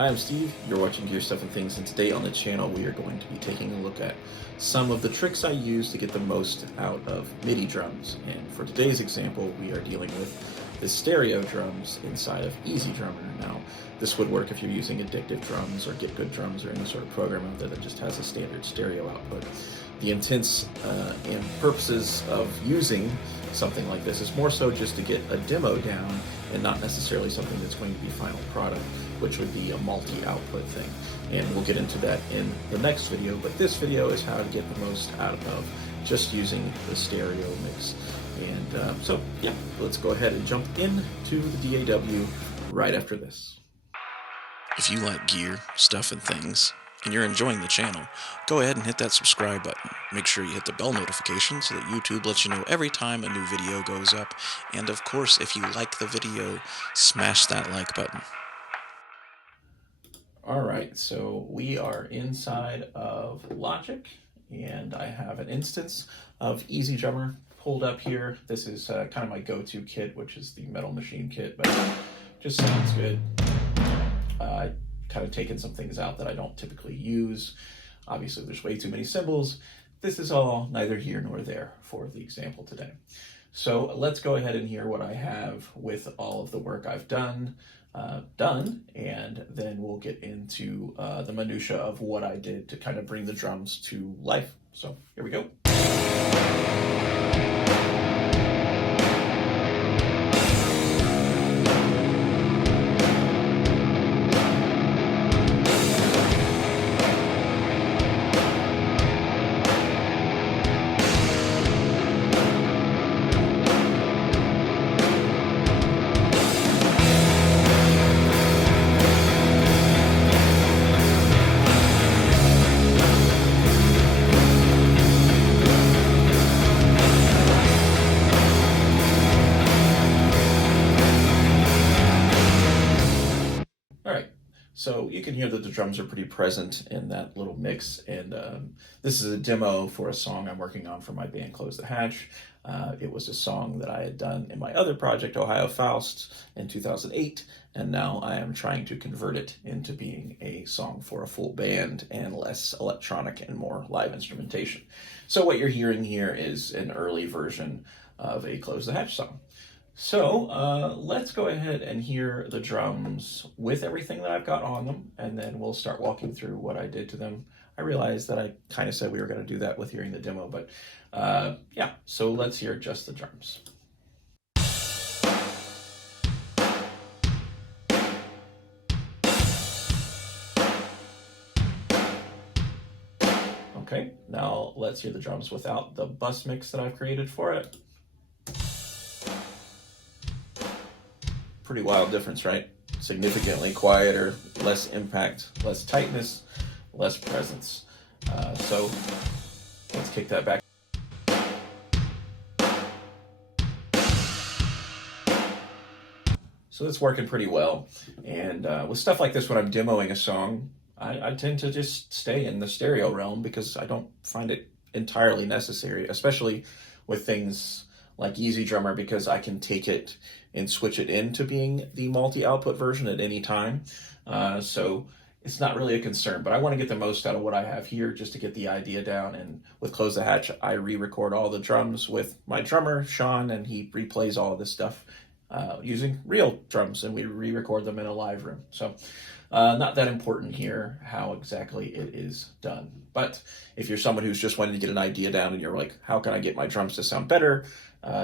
Hi, I'm Steve. You're watching Gear Stuff and Things, and today on the channel we are going to be taking a look at some of the tricks I use to get the most out of MIDI drums. And for today's example, we are dealing with the stereo drums inside of EZdrummer. Now, this would work if you're using Addictive Drums or Get Good Drums or any sort of program out there that just has a standard stereo output. The intents and purposes of using something like this is more so just to get a demo down and not necessarily something that's going to be final product, which would be a multi-output thing. And we'll get into that in the next video, but this video is how to get the most out of just using the stereo mix. And so yeah, let's go ahead and jump into the DAW right after this. If you like gear, stuff, and things, and you're enjoying the channel, go ahead and hit that subscribe button. Make sure you hit the bell notification so that YouTube lets you know every time a new video goes up. And of course, if you like the video, smash that like button. Alright, so we are inside of Logic, and I have an instance of EZdrummer pulled up here. This is kind of my go-to kit, which is the Metal Machine kit, but just sounds good. Kind of taken some things out that I don't typically use. Obviously, there's way too many symbols. This is all neither here nor there for the example today. So let's go ahead and hear what I have with all of the work I've done, and then we'll get into the minutia of what I did to kind of bring the drums to life. So here we go. So you can hear that the drums are pretty present in that little mix, and this is a demo for a song I'm working on for my band Close the Hatch. It was a song that I had done in my other project, Ohio Faust, in 2008, and now I am trying to convert it into being a song for a full band and less electronic and more live instrumentation. So what you're hearing here is an early version of a Close the Hatch song. So let's go ahead and hear the drums with everything that I've got on them, and then we'll start walking through what I did to them. I realized that I kind of said we were going to do that with hearing the demo, but yeah, so let's hear just the drums. Okay, now let's hear the drums without the bus mix that I've created for it. Pretty wild difference, right? Significantly quieter, less impact, less tightness, less presence. So let's kick that back. So that's working pretty well. And with stuff like this, when I'm demoing a song, I tend to just stay in the stereo realm because I don't find it entirely necessary, especially with things like EZdrummer, because I can take it and switch it into being the multi-output version at any time. So it's not really a concern, but I want to get the most out of what I have here just to get the idea down. And with Close the Hatch, I re-record all the drums with my drummer, Sean, and he replays all of this stuff using real drums, and we re-record them in a live room. So not that important here how exactly it is done. But if you're someone who's just wanting to get an idea down and you're like, how can I get my drums to sound better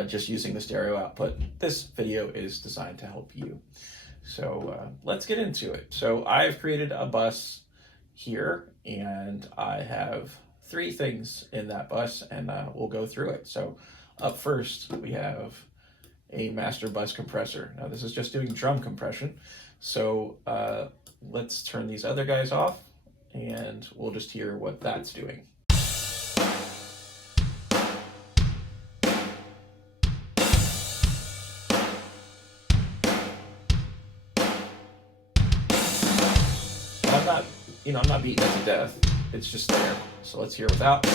just using the stereo output, this video is designed to help you. So let's get into it. So I've created a bus here, and I have 3 things in that bus, and we'll go through it. So up first, we have a master bus compressor. Now this is just doing drum compression. So let's turn these other guys off, and we'll just hear what that's doing. I'm not beating it to death. It's just there. So let's hear without.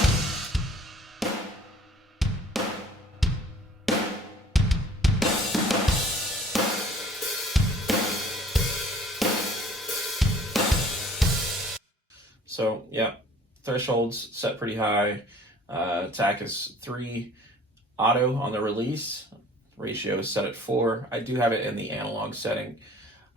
So yeah, thresholds set pretty high. Attack is 3. Auto on the release. Ratio is set at 4. I do have it in the analog setting.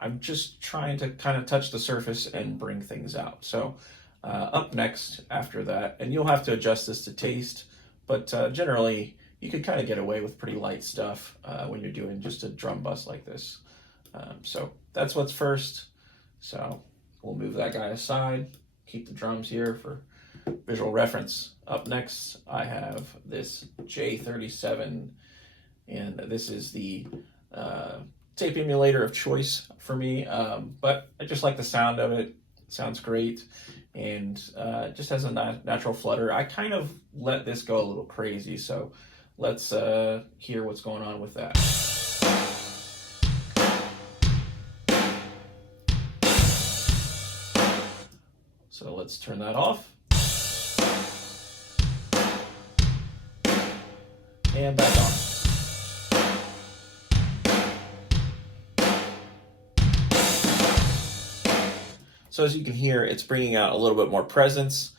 I'm just trying to kind of touch the surface and bring things out. So up next after that, and you'll have to adjust this to taste, but generally you could kind of get away with pretty light stuff when you're doing just a drum bus like this. So that's what's first. So we'll move that guy aside, keep the drums here for visual reference. Up next, I have this J37, and this is the tape emulator of choice for me, but I just like the sound of it. It sounds great, and it just has a natural flutter. I kind of let this go a little crazy, so let's hear what's going on with that. So let's turn that off. And back on. So as you can hear, it's bringing out a little bit more presence.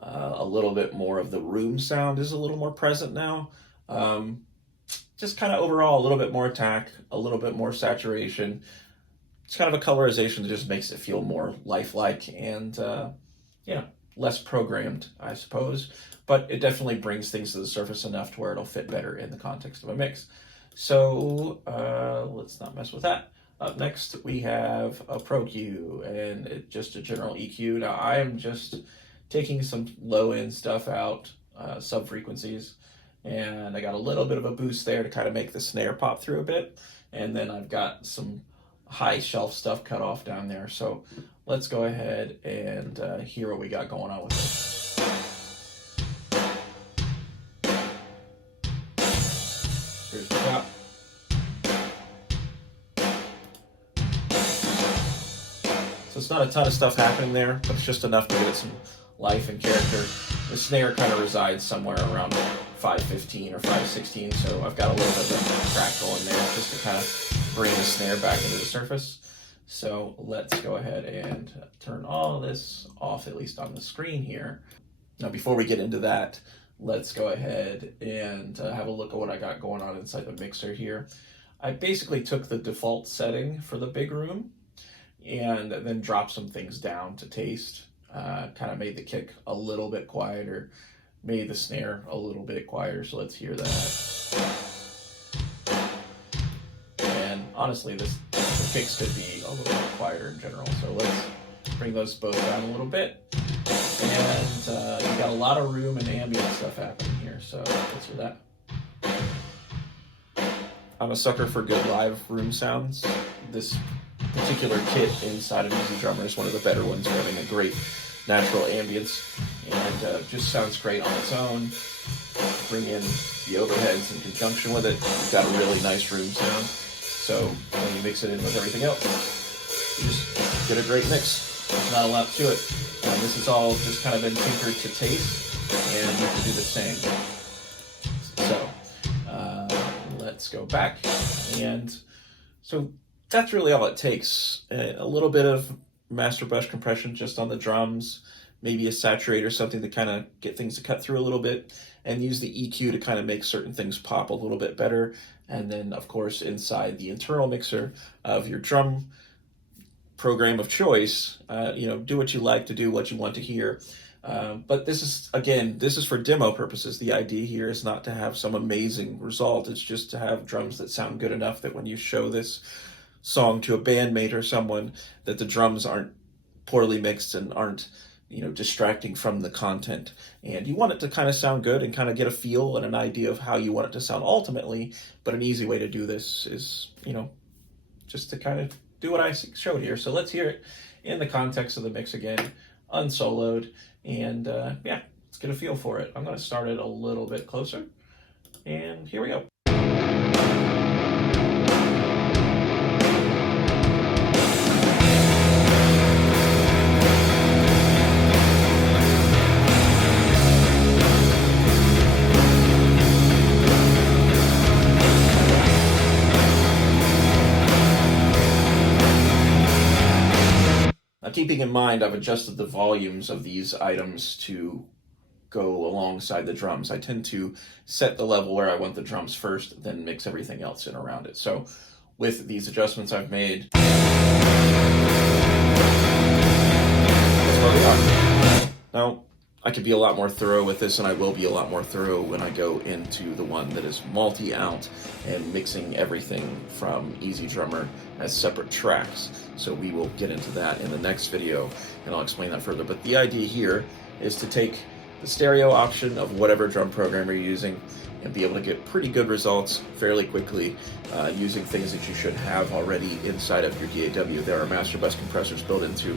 A little bit more of the room sound is a little more present now. Just kind of overall a little bit more attack, a little bit more saturation. It's kind of a colorization that just makes it feel more lifelike and less programmed, I suppose. But it definitely brings things to the surface enough to where it'll fit better in the context of a mix. So let's not mess with that. Up next, we have a Pro Q, and it's just a general EQ. Now, I am just taking some low-end stuff out, sub-frequencies, and I got a little bit of a boost there to kind of make the snare pop through a bit, and then I've got some high shelf stuff cut off down there. So let's go ahead and hear what we got going on with it. Here's the top. So it's not a ton of stuff happening there, but it's just enough to give it some life and character. The snare kind of resides somewhere around 515 or 516, so I've got a little bit of crackle in there just to kind of bring the snare back into the surface. So let's go ahead and turn all this off, at least on the screen here. Now before we get into that, let's go ahead and have a look at what I got going on inside the mixer here. I basically took the default setting for the big room and then dropped some things down to taste. Kind of made the kick a little bit quieter, made the snare a little bit quieter, so let's hear that. And honestly, the kicks could be a little bit quieter in general, so let's bring those both down a little bit. And you got a lot of room and ambient stuff happening here, so let's hear that. I'm a sucker for good live room sounds. This particular kit inside of EZdrummer is one of the better ones for having a great natural ambience, and just sounds great on its own. Bring in the overheads in conjunction with it, you've got a really nice room sound. So when you mix it in with everything else, you just get a great mix. There's not a lot to it. And this is all just kind of been tinkered to taste, and you can do the same. So let's go back, and so that's really all it takes. A little bit of master brush compression just on the drums, maybe a saturator, something to kind of get things to cut through a little bit, and use the EQ to kind of make certain things pop a little bit better. And then, of course, inside the internal mixer of your drum program of choice, do what you like to do, what you want to hear. But this is for demo purposes. The idea here is not to have some amazing result. It's just to have drums that sound good enough that when you show this song to a bandmate or someone, that the drums aren't poorly mixed and aren't distracting from the content. And you want it to kind of sound good and kind of get a feel and an idea of how you want it to sound ultimately. But an easy way to do this is just to kind of do what I showed here. So let's hear it in the context of the mix again, unsoloed, and let's get a feel for it. I'm going to start it a little bit closer, and here we go. keeping in mind, I've adjusted the volumes of these items to go alongside the drums. I tend to set the level where I want the drums first, then mix everything else in around it. So with these adjustments I've made, that's where we are. Now, I could be a lot more thorough with this, and I will be a lot more thorough when I go into the one that is multi-out and mixing everything from EZdrummer as separate tracks. So we will get into that in the next video, and I'll explain that further. But the idea here is to take the stereo option of whatever drum program you're using and be able to get pretty good results fairly quickly using things that you should have already inside of your DAW. There are master bus compressors built into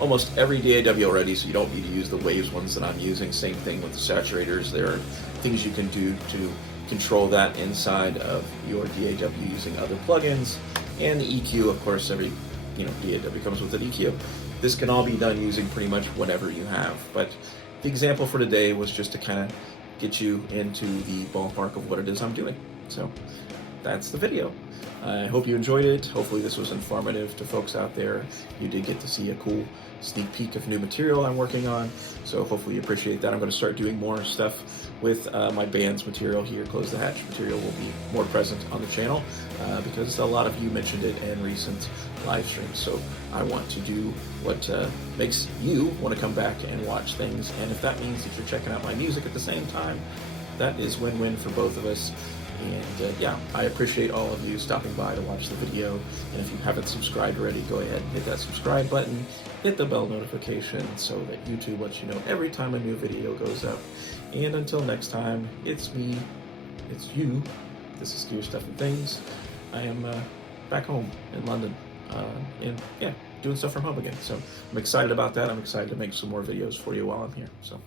almost every DAW already, so you don't need to use the waves ones that I'm using. Same thing with the saturators. There are things you can do to control that inside of your DAW using other plugins, and the EQ, of course. Every DAW comes with an EQ. This can all be done using pretty much whatever you have, but the example for today was just to kind of get you into the ballpark of what it is I'm doing. So that's the video. I hope you enjoyed it. Hopefully this was informative to folks out there. You did get to see a cool sneak peek of new material I'm working on, so hopefully you appreciate that. I'm going to start doing more stuff with my band's material here. Close the Hatch material will be more present on the channel because a lot of you mentioned it in recent live streams. So I want to do what makes you want to come back and watch things, and if that means that you're checking out my music at the same time, that is win-win for both of us. And yeah, I appreciate all of you stopping by to watch the video. And if you haven't subscribed already, go ahead and hit that subscribe button, hit the bell notification so that YouTube lets you know every time a new video goes up. And until next time, it's me, it's you. This is Gear Stuff and Things. I am back home in London, and yeah, doing stuff from home again. So I'm excited about that. I'm excited to make some more videos for you while I'm here. So.